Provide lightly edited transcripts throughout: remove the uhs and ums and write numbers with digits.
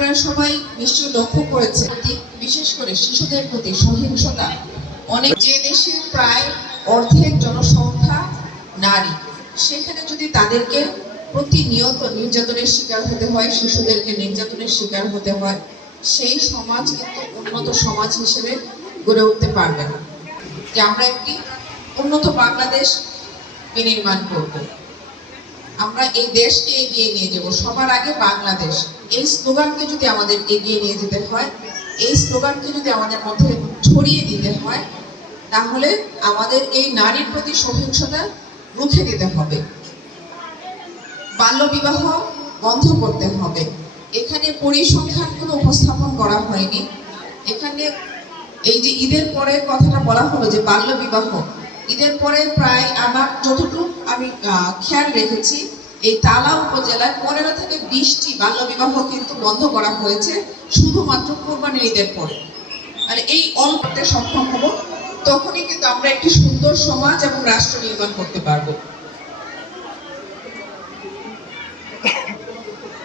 আপনারা সবাই নিশ্চয়ই লক্ষ্য করেছেন, বিশেষ করে শিশুদের প্রতি সহিংসতা অনেক। যে দেশে প্রায় অর্ধেক জনসংখ্যা নারী, সেখানে যদি তাদেরকে প্রতিনিয়ত নির্যাতনের শিকার হতে হয়, শিশুদেরকে নির্যাতনের শিকার হতে হয়, সেই সমাজ কিন্তু উন্নত সমাজ হিসেবে গড়ে উঠতে পারবে না। যে আমরা একটি উন্নত বাংলাদেশ বিনির্মাণ করব, আমরা এই দেশকে এগিয়ে নিয়ে যাব, সবার আগে বাংলাদেশ, এই স্লোগানকে যদি আমাদের এগিয়ে নিয়ে যেতে হয়, এই স্লোগানকে যদি আমাদের মধ্যে ছড়িয়ে দিতে হয়, তাহলে আমাদের এই নারীর প্রতি সহিংসতা রুখে দিতে হবে, বাল্যবিবাহ বন্ধ করতে হবে। এখানে পরিসংখ্যান কোনো উপস্থাপন করা হয়নি। এখানে এই যে ঈদের পরে কথাটা বলা হলো যে বাল্যবিবাহ, ঈদের পরে প্রায় আমার যতটুকু আমি খেয়াল রেখেছি, এই তালা উপজেলায় 15 থেকে 20টি বাল্যবিবাহ কিন্তু বন্ধ করা হয়েছে শুধুমাত্র কোরবানির ঈদের পরে। মানে এই অল্পতে সক্ষম হব, তখনই কিন্তু আমরা একটি সুন্দর সমাজ এবং রাষ্ট্র নির্মাণ করতে পারবো।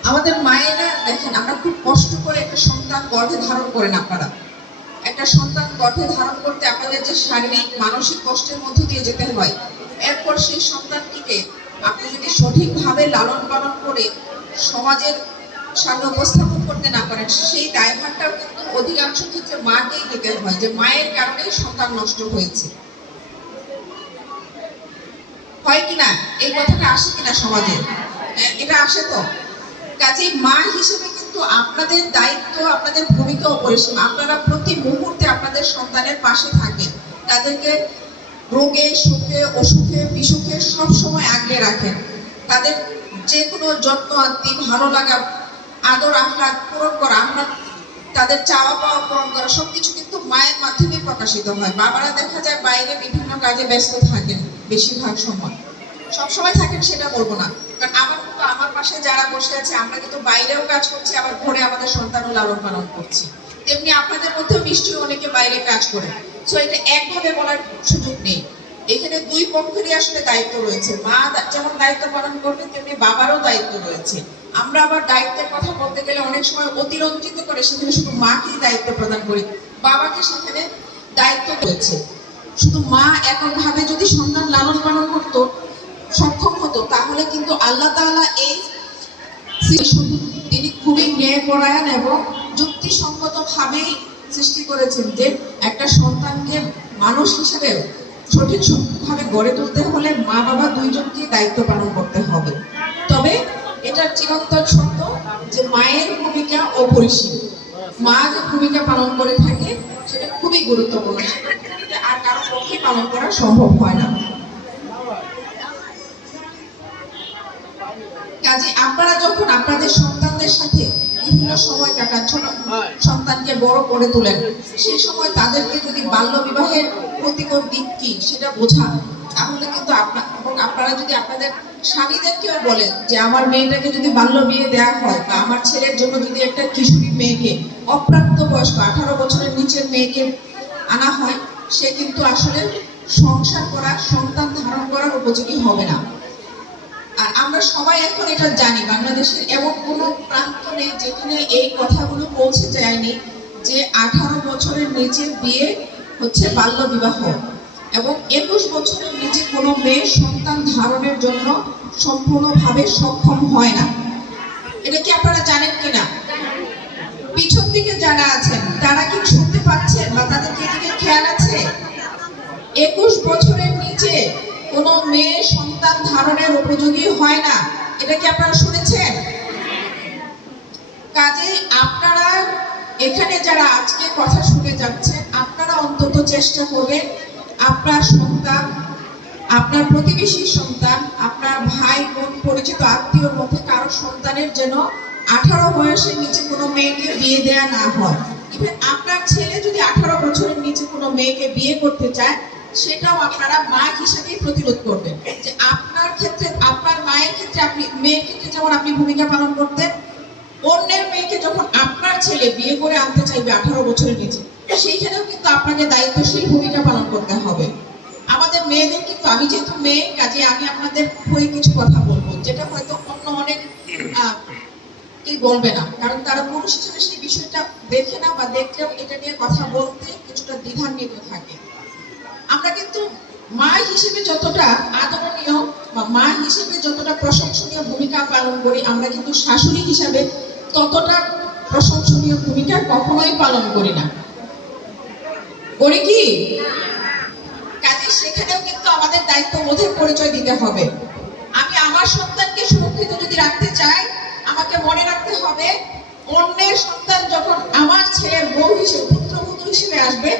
আমাদের মায়েরা দেখেন, আমরা খুব কষ্ট করে একটা সন্তান গর্ভে ধারণ করেন। আপনারা একটা সন্তান গর্ভে ধারণ করতে আপনাদের যে শারীরিক মানসিক কষ্টের মধ্য দিয়ে যেতে হয়, এরপর সেই সন্তানটিকে আপনি যদি সঠিকভাবে লালন পালন করে সমাজের সামনে উপস্থাপন করতে না পারেন, সেই দায়ভারটাও কিন্তু অধিকাংশ ক্ষেত্রে মাকেই দিতে হয়, যে মায়ের কারণেই সন্তান নষ্ট হয়েছে। হয় কিনা, এই কথাটা আসে কিনা সমাজে? এটা আসে তো। কাজেই মা হিসেবে কিন্তু আপনাদের দায়িত্ব, আপনাদের ভূমিকা অপরিসীম। আপনারা প্রতি মুহূর্তে আপনাদের সন্তানের পাশে থাকেন, তাদেরকে রোগে সুখে অসুখে বিসুখে সব সময় আগলে রাখেন, তাদের যে কোনো যত্ন আত্মি ভালো লাগা আদর আহ্লাদ পূরণ করা, আহ্লাদ তাদের চাওয়া পাওয়া পূরণ করা, সবকিছু কিন্তু মায়ের মাধ্যমে প্রকাশিত হয়। বাবারা দেখা যায় বাইরে বিভিন্ন কাজে ব্যস্ত থাকেন, বেশিরভাগ সময়, সবসময় থাকেন সেটা বলবো না, কারণ আমার পাশে যারা বসে আছে, আমরা কিন্তু বাইরেও কাজ করছি, আবার ঘরে আমাদের সন্তানও লালন পালন করছি। তেমনি আপনাদের মধ্যেও নিশ্চয়ই অনেকে বাইরে কাজ করে। সো এটা একভাবে বলার সুযোগ নেই, এখানে দুই পক্ষেরই আসলে দায়িত্ব রয়েছে। মা যেমন দায়িত্ব পালন করবে, তেমনি বাবারও দায়িত্ব রয়েছে। আমরা আবার দায়িত্বের কথা বলতে গেলে অনেক সময় অতিরঞ্জিত করে সেখানে শুধু মাকেই দায়িত্ব প্রদান করি, বাবাকে সেখানে দায়িত্ব রয়েছে। শুধু মা এককভাবে যদি সন্তান লালন পালন করতো, সক্ষম হতো, তাহলে কিন্তু আল্লাহ তাআলা এই তিনি খুবই ন্যায়পরায়ণ এবং যুক্তিসঙ্গতভাবেই সৃষ্টি করেছেন যে একটা সন্তানকে মানুষ হিসেবে সঠিকভাবে গড়ে তুলতে হলে মা বাবা দুইজনকেই দায়িত্ব পালন করতে হবে। তবে এটার চিরন্তন সত্য যে মায়ের ভূমিকা অপরিসীম। মা যে ভূমিকা পালন করে থাকে সেটা খুবই গুরুত্বপূর্ণ, সেটা আর কারো পক্ষে পালন করা সম্ভব হয় না। কাজে আপনারা যখন আপনাদের সন্তানদের সাথে বিভিন্ন সময় কাটান, ছোট সন্তানকে বড় করে তোলেন, সেই সময় তাদেরকে যদি বাল্য বিবাহের ক্ষতিকর দিক কি সেটা বোঝান, তাহলে কিন্তু আপনারা যদি আপনাদের স্বামীদেরকেও বলেন যে আমার মেয়েটাকে যদি বাল্য বিয়ে দেওয়া হয়, বা আমার ছেলের জন্য যদি একটা কিশোরী মেয়েকে, অপ্রাপ্ত বয়স্ক 18 বছরের নিচের মেয়েকে আনা হয়, সে কিন্তু আসলে সংসার করা, সন্তান ধারণ করার উপযোগী হবে না। আর আমরা সবাই এখন এটা জানি, বাংলাদেশের এমন কোনো প্রান্ত নেই যেখানে এই কথাগুলো পৌঁছে যায়নি যে 18 বছরের নিচে বিয়ে হচ্ছে বাল্য বিবাহ, এবং 21 বছরের নিচে কোনো মেয়ে সন্তান ধারণের জন্য সম্পূর্ণভাবে সক্ষম হয় না। এটা কি আপনারা জানেন কিনা? পিছন দিকে যারা আছেন তারা কি শুনতে পাচ্ছেন, বা তাদের কি দিকে খেয়াল আছে? 21 বছরের নিচে কোনো মেয়ে সন্তান ধারণের উপযোগী হয় না, এটা কি আপনারা শুনেছেন? কাজে আপনারা এখানে যারা আজকে কথা শুনে যাচ্ছেন, আপনারা অন্তত চেষ্টা করবেন আপনার সন্তান, আপনার প্রতিবেশীর সন্তান, আপনার ভাই বোন পরিচিত আত্মীয়র মধ্যে কারো সন্তানের যেন 18 বয়সের নিচে কোনো মেয়েকে বিয়ে দেয়া না হয়। ইভেন আপনার ছেলে যদি 18 বছরের নিচে কোনো মেয়েকে বিয়ে করতে চায়, সেটাও আপনারা মা হিসেবেই প্রতিরোধ করবেন। যে আপনার ক্ষেত্রে, আপনার মায়ের ক্ষেত্রে, আপনি মেয়ের ক্ষেত্রে যেমন আপনি ভূমিকা পালন করতেন, অন্যের মেয়েকে যখন আপনার ছেলে বিয়ে করে আনতে চাইবে 18 বছরের নিচে, সেইখানেও কিন্তু আপনাকে দায়িত্বশীল ভূমিকা পালন করতে হবে। আমাদের মেয়েদের কিন্তু, আমি যেহেতু মেয়ে, কাজে আমি আপনাদের হয়ে কিছু কথা বলবো যেটা হয়তো অন্য অনেক কি বলবে না, কারণ তারা পুরুষ হিসেবে সেই বিষয়টা দেখে না, বা দেখলেও এটা নিয়ে কথা বলতে কিছুটা দ্বিধান্বিত থাকে। আমরা কিন্তু মা হিসেবে যতটা আদরণীয় বা মা হিসেবে যতটা প্রশংসনীয় ভূমিকা পালন করি, আমরা কিন্তু শাশুড়ি হিসাবে ততটা প্রশংসনীয় ভূমিকা কখনোই পালন করি না। করি কি? কাজে সেখানেও কিন্তু আমাদের দায়িত্ববোধের পরিচয় দিতে হবে। আমি আমার সন্তানকে সুরক্ষিত যদি রাখতে চাই, আমাকে মনে রাখতে হবে অন্যের সন্তান যখন আমার ছেলের বউ হিসেবে, পুত্রবধূ হিসেবে আসবে,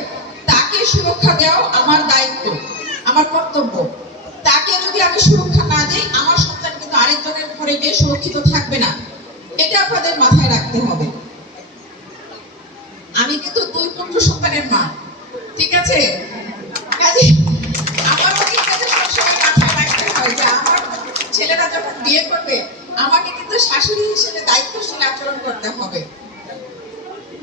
তাকে সুরক্ষা দেওয়া আমার দায়িত্ব, আমার কর্তব্য। তাকে যদি আমি সুরক্ষা না দিই, আমার সন্তান কিন্তু আরেকজনের ঘরে গিয়ে সুরক্ষিত থাকবে না। এটা আপনাদের মাথায় রাখতে হবে। আমি কিন্তু 2 পুত্র সন্তানের মা, ঠিক আছে? কাজে আমার অধিকারে সবসময় মাথায় রাখতে হয় যে আমার ছেলেরা যখন বিয়ে করবে, আমাকে কিন্তু শাশুড়ি হিসেবে দায়িত্বশীল আচরণ করতে হবে।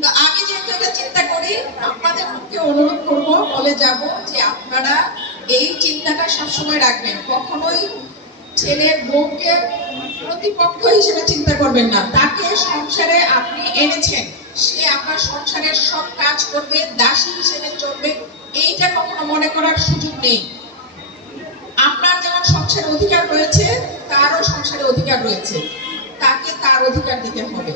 তো আমি যেহেতু এটা চিন্তা করি, আপনাদের পক্ষে অনুরোধ করব, বলে যাব যে আপনারা এই চিন্তাটা সবসময় রাখবেন। কখনোই ছেলের বউকে প্রতিপক্ষ হিসেবে চিন্তা করবেন না। তাকে সংসারে আপনি এনেছেন, সে আপনার সংসারের সব কাজ করবে, দাসী হিসেবে চলবে, এইটা কখনো মনে করার সুযোগ নেই। আপনার যেমন সংসারে অধিকার রয়েছে, তারও সংসারে অধিকার রয়েছে। তাকে তার অধিকার দিতে হবে।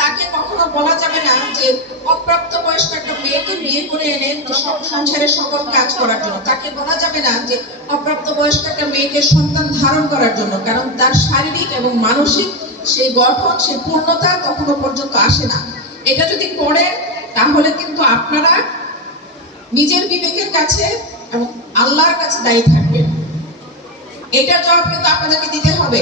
তাকে কখনো বলা যাবে না যে অপ্রাপ্ত বয়স্ক একটা মেয়েকে বিয়ে করে এনে সংসারের সকল কাজ করার জন্য। তাকে বলা যাবে না যে অপ্রাপ্ত বয়স্ক একটা মেয়েকে সন্তান ধারণ করার জন্য, কারণ তার শারীরিক এবং মানসিক সেই গঠন, সেই পূর্ণতা তখনো পর্যন্ত আসে না। এটা যদি করেন, তাহলে কিন্তু আপনারা নিজের বিবেকের কাছে এবং আল্লাহর কাছে দায়ী থাকবেন। এটার জবাব কিন্তু আপনাদেরকে দিতে হবে।